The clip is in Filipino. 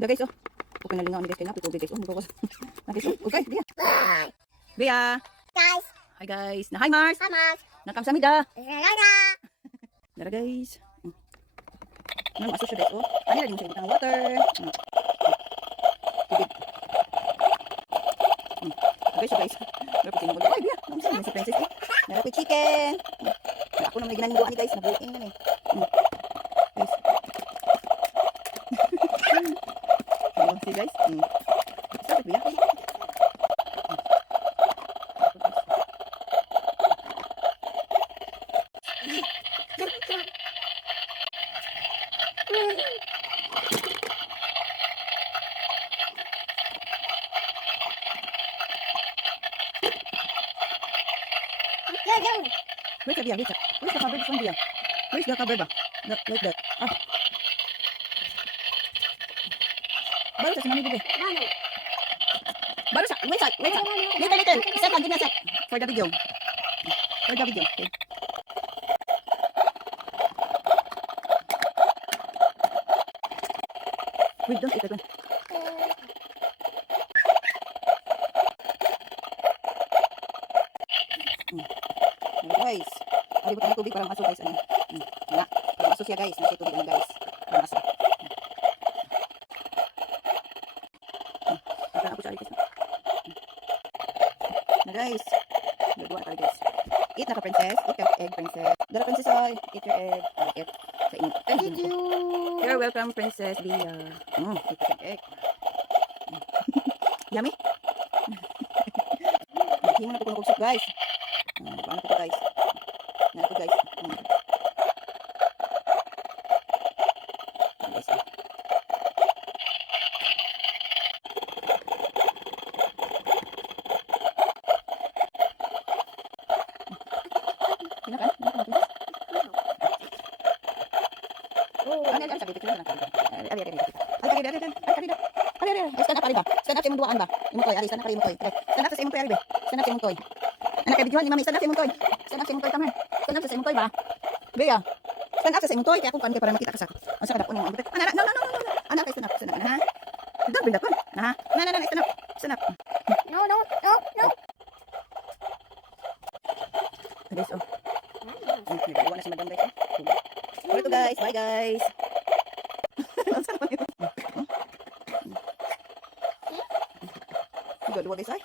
Da guys, oh. Okay na lingaw ni guys kay napi tubig guys. Oh, mukha ko. Guys, oh. Okay, Bea. Bea. Guys. Hi guys. Na hi Mars. Hi Mars. Nakamsamida. Rara. Dara guys. Ano maso siya guys, oh. Ano lagi mo siya ng water. Tubig. Guys, guys. Pero pati mo ko. Ay, Bea. Ano sa si Princess eh. Meron ko chicken. Ako na may ginanong ni guys, nabuking na eh. Guys. See guys. Stop it, Bea. Where's the Bea? Where's the cover? This one, Bea. Where's the cover ba? Like that. Ah. Baru sa sinami bebe. Baru sa. Wait sa. Little. Set lang, give me a set. For the video. Okay. Wait, don't eat that one. Guys. Ari bukan tubig para masuk guys. Ya, para masuk siya guys. Nasa tubig guys. Para masuk. Ako sa guys. Na guys. Gagawa tayo guys. Eat na ka princess. Eat your egg princess. Dara princess ay. Eat your egg. Eat. Sa inyo. Thank you. You're welcome princess Bea. Eat your egg. Yummy. Hindi na po kung soup guys. Paano po guys? Yan po guys. Stand up sa imong duaan ba? Imutoy, ari stand up sa imutoy. Stand up sa imutoy, ari be. Stand up sa imutoy. Anak kay videohan ni mami, stand up sa imutoy. Stand up sa imutoy, come here. Stand up sa imutoy ba? Bea. Stand up sa imutoy, kaya kung kan kay para makita ka sa. Unsa ka dapon mo? Anak, no. Anak kay stand up, ha? Don't bring that one. Ha? No, stand up. Stand up. No. Guys, oh. Nagawa na si madam guys. Ulit to guys. Bye guys. Good, what is I?